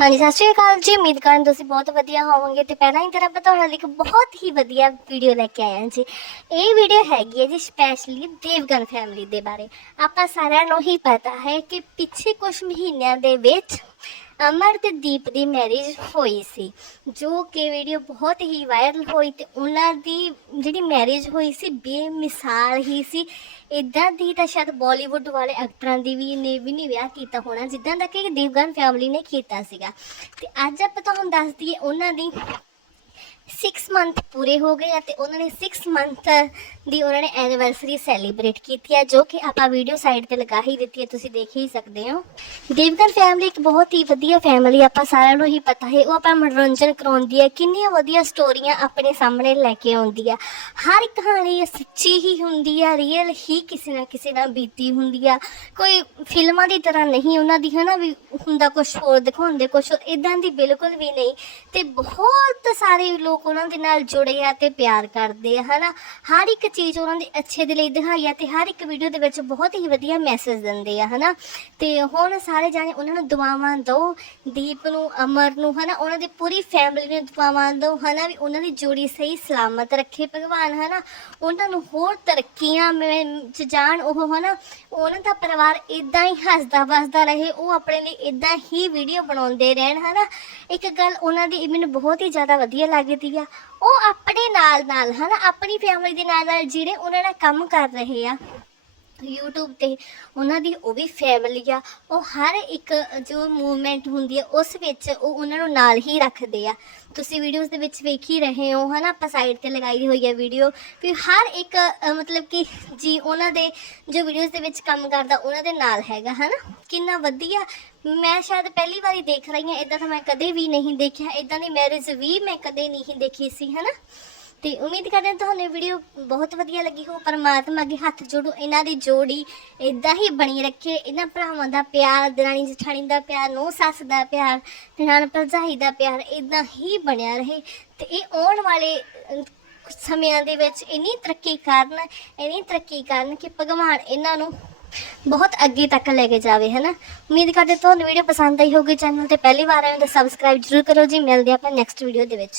ਹਾਂਜੀ, ਸਤਿ ਸ਼੍ਰੀ ਅਕਾਲ ਜੀ। ਉਮੀਦ ਕਰਨ ਤੁਸੀਂ ਬਹੁਤ ਵਧੀਆ ਹੋਵੋਗੇ। ਤੇ ਪਹਿਲਾਂ ਹੀ ਤਰ੍ਹਾਂ ਆਪਾਂ ਤੁਹਾਡੇ ਲਈ ਇੱਕ ਬਹੁਤ ਹੀ ਵਧੀਆ ਵੀਡੀਓ ਲੈ ਕੇ ਆਏ ਹਾਂ ਜੀ। ਇਹ ਵੀਡੀਓ ਹੈਗੀ ਹੈ ਜੀ ਸਪੈਸ਼ਲੀ ਦੇਵਗਨ ਫੈਮਿਲੀ ਦੇ ਬਾਰੇ। ਆਪਾਂ ਸਾਰਿਆਂ ਨੂੰ ਹੀ ਪਤਾ ਹੈ ਕਿ ਪਿੱਛੇ ਕੁਝ ਮਹੀਨਿਆਂ ਦੇ ਵਿੱਚ ਅਮਰ ਤੇ ਦੀਪ ਦੀ ਮੈਰਿਜ ਹੋਈ ਸੀ, ਜੋ ਕਿ ਵੀਡੀਓ ਬਹੁਤ ਹੀ ਵਾਇਰਲ ਹੋਈ ਤੇ ਉਹਨਾਂ ਦੀ ਜਿਹੜੀ ਮੈਰਿਜ ਹੋਈ ਸੀ ਬੇਮਿਸਾਲ ਹੀ ਸੀ। ਇਦਾਂ ਦੀ ਤਾਂ ਸ਼ਾਇਦ ਬਾਲੀਵੁੱਡ ਵਾਲੇ ਐਕਟਰਾਂ ਦੀ ਵੀ ਨੇ, ਵੀ ਨਹੀਂ ਵਿਆਹ ਕੀਤਾ ਹੋਣਾ, ਜਿੱਦਾਂ ਦਾ ਕਿ ਦੇਵਗਨ ਫੈਮਿਲੀ ਨੇ ਕੀਤਾ ਸੀਗਾ। ਤੇ ਅੱਜ ਆਪਾਂ ਤੁਹਾਨੂੰ ਦੱਸ ਦਈਏ ਉਹਨਾਂ ਦੀ 6 ਮੰਥ ਪੂਰੇ ਹੋ ਗਏ ਆ ਤੇ ਉਹਨਾਂ ਨੇ 6 ਮੰਥ ਦੀ ਉਹਨਾਂ ਨੇ ਐਨੀਵਰਸਰੀ ਸੈਲੀਬ੍ਰੇਟ ਕੀਤੀ ਆ, ਜੋ ਕਿ ਆਪਾਂ ਵੀਡੀਓ ਸਾਈਡ ਤੇ ਲਗਾ ਹੀ ਦਿੱਤੀ ਹੈ ਤੁਸੀਂ ਦੇਖ ਹੀ ਸਕਦੇ ਹੋ। ਦੇਵਗਨ ਫੈਮਿਲੀ ਇੱਕ ਬਹੁਤ ਹੀ ਵਧੀਆ ਫੈਮਿਲੀ ਆਪਾਂ ਸਾਰਿਆਂ ਨੂੰ ਹੀ ਪਤਾ ਹੈ। ਉਹ ਆਪਾਂ ਮਨੋਰੰਜਨ ਕਰਾਉਂਦੀ ਹੈ ਕਿੰਨੀਆਂ ਵਧੀਆ ਸਟੋਰੀਆਂ ਆਪਣੇ ਸਾਹਮਣੇ ਲੈ ਕੇ ਆਉਂਦੀ ਆ। ਹਰ ਕਹਾਣੀ ਸੱਚੀ ਹੀ ਹੁੰਦੀ ਆ ਰੀਅਲ ਹੀ ਕਿਸੇ ਨਾ ਕਿਸੇ ਨਾਲ ਬੀਤੀ ਹੁੰਦੀ ਆ। ਕੋਈ ਫਿਲਮਾਂ ਦੀ ਤਰ੍ਹਾਂ ਨਹੀਂ ਉਹਨਾਂ ਦੀ, ਹਨਾ, ਵੀ ਹੁੰਦਾ ਕੁਝ ਹੋਰ ਦਿਖਾਉਂਦੇ ਕੁਝ ਇਦਾਂ ਦੀ ਬਿਲਕੁਲ ਵੀ ਨਹੀਂ। ਤੇ ਬਹੁਤ ਸਾਰੇ ਲੋਕ ਉਹਨਾਂ ਦੇ ਨਾਲ ਜੁੜੇ ਆ ਤੇ ਪਿਆਰ ਕਰਦੇ ਆ, ਹਨਾ? ਹਰ ਇੱਕ ਚੀਜ਼ ਉਹਨਾਂ ਦੇ ਅੱਛੇ ਦੇ ਲਈ ਦਿਖਾਈ ਆ ਤੇ ਹਰ ਇੱਕ ਵੀਡੀਓ ਦੇ ਵਿੱਚ ਬਹੁਤ ਹੀ ਵਧੀਆ ਮੈਸੇਜ ਦਿੰਦੇ ਆ, ਹਨਾ? ਤੇ ਹੁਣ ਸਾਰੇ ਜਾਣੇ ਉਹਨਾਂ ਨੂੰ ਦੁਆਵਾਂ ਦਿਓ, ਦੀਪ ਨੂੰ, ਅਮਰ ਨੂੰ, ਹਨਾ? ਉਹਨਾਂ ਦੀ ਪੂਰੀ ਫੈਮਿਲੀ ਨੂੰ ਦੁਆਵਾਂ ਦਿਓ, ਹਨਾ? ਵੀ ਉਹਨਾਂ ਦੀ ਜੋੜੀ ਸਹੀ ਸਲਾਮਤ ਰੱਖੇ ਭਗਵਾਨ, ਹਨਾ? ਉਹਨਾਂ ਨੂੰ ਹੋਰ ਤਰੱਕੀਆਂ ਮੈਂ- ਚ ਜਾਣ ਉਹ, ਹਨਾ? ਉਹਨਾਂ ਦਾ ਪਰਿਵਾਰ ਇਦਾਂ ਹੀ ਹੱਸਦਾ ਵਸਦਾ ਰਹੇ, ਉਹ ਆਪਣੇ ਲਈ ਇਦਾਂ ਹੀ ਵੀਡੀਓ ਬਣਾਉਂਦੇ ਰਹਿਣ, ਹਨਾ? ਇੱਕ ਗੱਲ ਉਹਨਾਂ ਦੀ ਮੈਨੂੰ ਬਹੁਤ ਹੀ ਜ਼ਿਆਦਾ ਵਧੀਆ ਲੱਗਦੀ ਆ। ਉਹ ਆਪਣੇ ਨਾਲ ਨਾਲ ਹਨਾ, ਆਪਣੀ ਫੈਮਿਲੀ ਦੇ ਨਾਲ ਨਾਲ ਜਿਹੜੇ ਉਹਨਾਂ ਨਾਲ ਕੰਮ ਕਰ ਰਹੇ ਆ। YouTube ਤੇ ਉਹਨਾਂ ਦੀ ਉਹ ਵੀ ਫੈਮਿਲੀ ਆ ਉਹ ਹਰ ਇੱਕ ਜੋ ਮੂਵਮੈਂਟ ਹੁੰਦੀ ਹੈ ਉਸ ਵਿੱਚ ਉਹ ਉਹਨਾਂ ਨੂੰ ਨਾਲ ਹੀ ਰੱਖਦੇ ਆ। ਤੁਸੀਂ ਵੀਡੀਓਜ਼ ਦੇ ਵਿੱਚ ਵੇਖ ਹੀ ਰਹੇ ਹੋ ਹਨਾ? ਆਪਾਂ ਸਾਈਡ ਤੇ ਲਗਾਈ ਹੋਈ ਹੈ ਵੀਡੀਓ ਵੀ ਹਰ ਇੱਕ ਅ, ਮਤਲਬ ਕਿ ਜੀ ਉਹਨਾਂ ਦੇ ਜੋ ਵੀਡੀਓਜ਼ ਦੇ ਵਿੱਚ ਕੰਮ ਕਰਦਾ ਉਹਨਾਂ ਦੇ ਨਾਲ ਹੈਗਾ ਹਨਾ? ਕਿੰਨਾ ਵਧੀਆ। ਮੈਂ ਸ਼ਾਇਦ ਪਹਿਲੀ ਵਾਰੀ ਦੇਖ ਰਹੀ ਹਾਂ ਇਦਾਂ ਤਾਂ ਮੈਂ ਕਦੇ ਵੀ ਨਹੀਂ ਦੇਖਿਆ ਇਦਾਂ ਦੀ ਮੈਰਿਜ ਵੀ ਮੈਂ ਕਦੇ ਨਹੀਂ ਦੇਖੀ ਸੀ ਹਨਾ? ਤੇ ਉਮੀਦ ਕਰਦੇ ਹਾਂ ਤੁਹਾਨੂੰ ਵੀਡੀਓ ਬਹੁਤ ਵਧੀਆ ਲੱਗੀ ਹੋ ਪਰਮਾਤਮਾ ਅੱਗੇ ਹੱਥ ਜੋੜੋ, ਇਹਨਾਂ ਦੀ ਜੋੜੀ ਇਦਾਂ ਹੀ ਬਣੀ ਰੱਖੇ। ਇਹਨਾਂ ਭਰਾਵਾਂ ਦਾ ਪਿਆਰ, ਦਰਾਣੀ ਜਠਾਣੀ ਦਾ ਪਿਆਰ, ਨੂੰ ਸੱਸ ਦਾ ਪਿਆਰ ਤੇ ਨਾਲ ਭਰਜਾਈ ਦਾ ਪਿਆਰ ਇਦਾਂ ਹੀ ਬਣਿਆ ਰਹੇ। ਤੇ ਇਹ ਆਉਣ ਵਾਲੇ ਸਮਿਆਂ ਦੇ ਵਿੱਚ ਇੰਨੀ ਤਰੱਕੀ ਕਰਨ, ਇੰਨੀ ਤਰੱਕੀ ਕਰਨ ਕਿ ਭਗਵਾਨ ਇਹਨਾਂ ਨੂੰ ਬਹੁਤ ਅੱਗੇ ਤੱਕ ਲੈ ਕੇ ਜਾਵੇ ਹੈ ਨਾ ਉਮੀਦ ਕਰਦੇ ਤੁਹਾਨੂੰ ਵੀਡੀਓ ਪਸੰਦ ਆਈ ਹੋਊਗੀ ਚੈਨਲ ਤੇ। ਪਹਿਲੀ ਵਾਰ ਆਏ ਹੋ ਤਾਂ ਸਬਸਕ੍ਰਾਈਬ ਜ਼ਰੂਰ ਕਰੋ ਜੀ। ਮਿਲਦੇ ਆਪਾਂ ਨੈਕਸਟ ਵੀਡੀਓ ਦੇ ਵਿੱਚ।